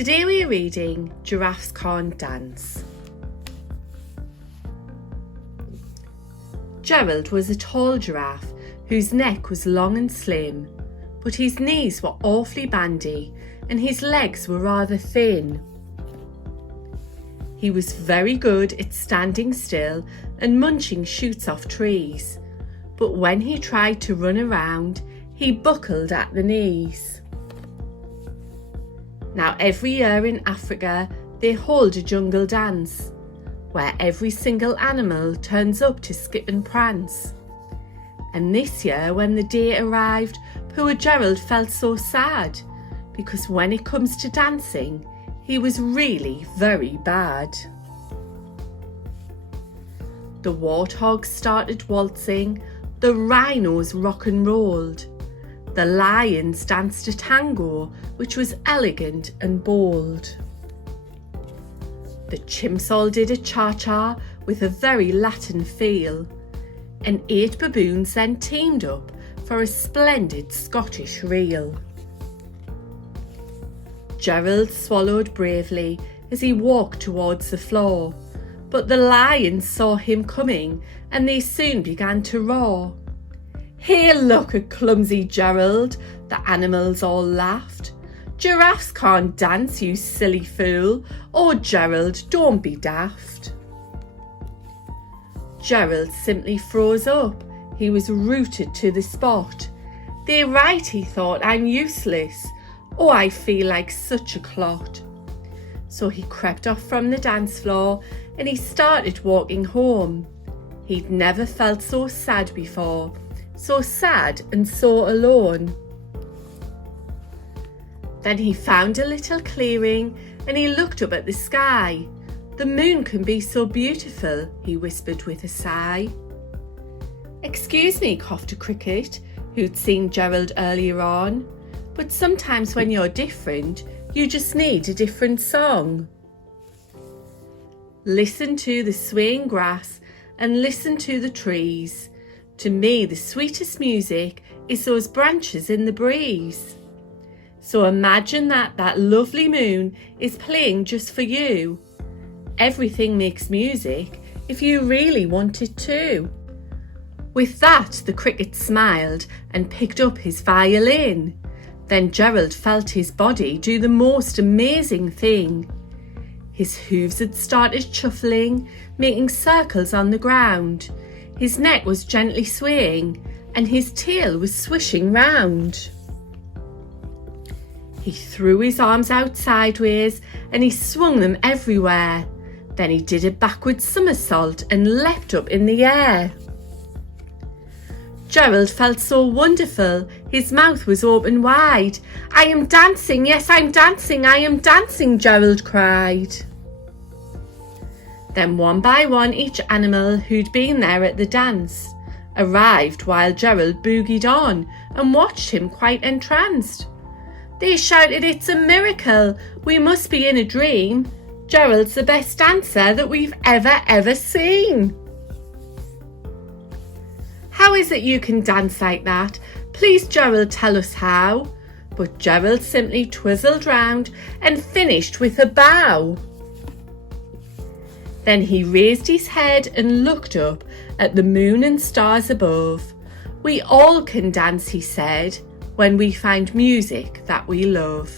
Today we are reading Giraffes Can't Dance. Gerald was a tall giraffe whose neck was long and slim, but his knees were awfully bandy and his legs were rather thin. He was very good at standing still and munching shoots off trees, but when he tried to run around, he buckled at the knees. Now every year in Africa they hold a jungle dance, where every single animal turns up to skip and prance. And this year when the day arrived, poor Gerald felt so sad, because when it comes to dancing, he was really very bad. The warthogs started waltzing, the rhinos rock and rolled. The lions danced a tango, which was elegant and bold. The chimps all did a cha-cha with a very Latin feel, and 8 baboons then teamed up for a splendid Scottish reel. Gerald swallowed bravely as he walked towards the floor, but the lions saw him coming and they soon began to roar. "Here, look at clumsy Gerald," the animals all laughed. "Giraffes can't dance, you silly fool. Oh, Gerald, don't be daft." Gerald simply froze up. He was rooted to the spot. "They're right," he thought, "I'm useless. Oh, I feel like such a clot." So he crept off from the dance floor and he started walking home. He'd never felt so sad before. So sad and so alone. Then he found a little clearing and he looked up at the sky. "The moon can be so beautiful," he whispered with a sigh. "Excuse me," coughed a cricket, who'd seen Gerald earlier on, "but sometimes when you're different, you just need a different song." Listen to the swaying grass and listen to the trees. To me, the sweetest music is those branches in the breeze. So imagine that lovely moon is playing just for you. Everything makes music if you really want it to. With that, the cricket smiled and picked up his violin. Then Gerald felt his body do the most amazing thing. His hooves had started shuffling, making circles on the ground. His neck was gently swaying and his tail was swishing round. He threw his arms out sideways and he swung them everywhere. Then he did a backward somersault and leapt up in the air. Gerald felt so wonderful, his mouth was open wide. "I am dancing, yes, I'm dancing, I am dancing," Gerald cried. Then one by one each animal who'd been there at the dance arrived while Gerald boogied on and watched him quite entranced. They shouted, "It's a miracle, we must be in a dream. Gerald's the best dancer that we've ever seen. How is it you can dance like that? Please, Gerald, tell us how." But Gerald simply twizzled round and finished with a bow. Then he raised his head and looked up at the moon and stars above. "We all can dance," he said, "when we find music that we love."